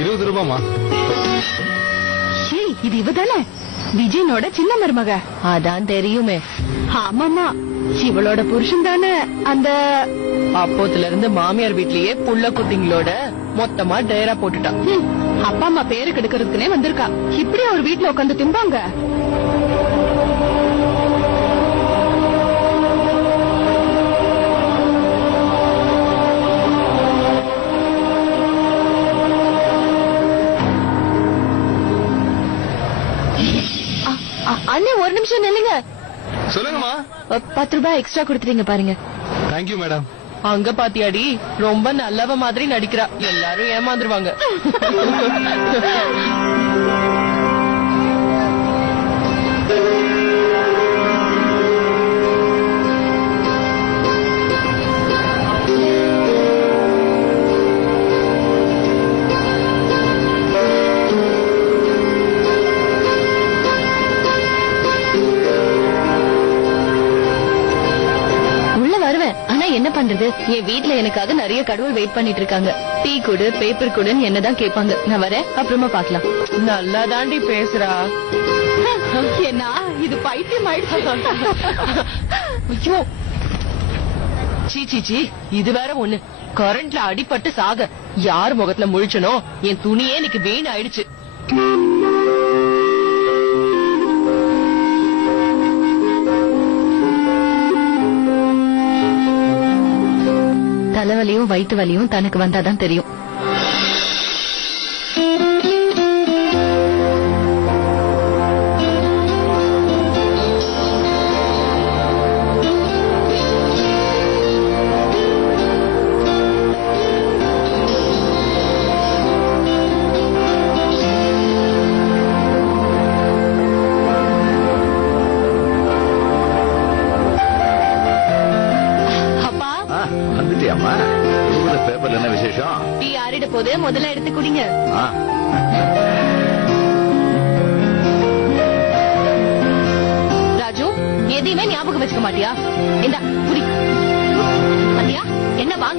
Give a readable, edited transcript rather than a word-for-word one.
₹20 ரூபாமா? இது இவதானே விஜயனோட சின்ன மருமக? அதான் தெரியுமே. ஆமாமா, இவளோட புருஷன் தானே அந்த அப்போத்துல இருந்து மாமியார் வீட்லயே புள்ள குட்டிங்களோட மொத்தமா டேரா போட்டுட்டா. அப்பா அம்மா பேரு கெடுக்கிறதுக்குனே வந்திருக்கா. இப்படி அவர் வீட்டுல உட்காந்து திம்பாங்க? அண்ணே ஒரு நிமிஷம் நில்லுங்க. சொல்லுங்கம்மா. ₹10 எக்ஸ்ட்ரா கொடுத்துறீங்க பாருங்க. Thank you madam. அங்க பாத்தியாடி, ரொம்ப நல்லவ மாதிரி நடிக்கிறா. எல்லாரும் ஏமாந்துருவாங்க. என்ன பண்றது, என் வீட்டுல எனக்காக நிறைய கடவுள் வெயிட் பண்ணிட்டு இருக்காங்க. டீ கொடு, பேப்பர் கொடுன்னு என்னதான் கேட்பாங்க. நான் வரேன், அப்புறமா பாக்கலாம். நல்லா தாண்டி பேசுறா. என்ன இது பைத்தியம் ஆயிடுச்சு. ஐயோ, சீ, இது வேற ஒண்ணு. கரண்ட்ல அடிபட்டு சாக யார் முகத்துல முழிச்சனோ என் துணியே எனக்கு வீண் ஆயிடுச்சு. தலைவலியும் வயிற்று வலியும் தனக்கு வந்தாதான் தெரியும். பேப்பர்ல என்ன விசேஷம்? டீ ஆறிட போது முதல்ல எடுத்து குடிங்க. ராஜு, எதையுமே ஞாபகம் வச்சுக்க மாட்டியா? இந்த குடி. என்ன வாங்க.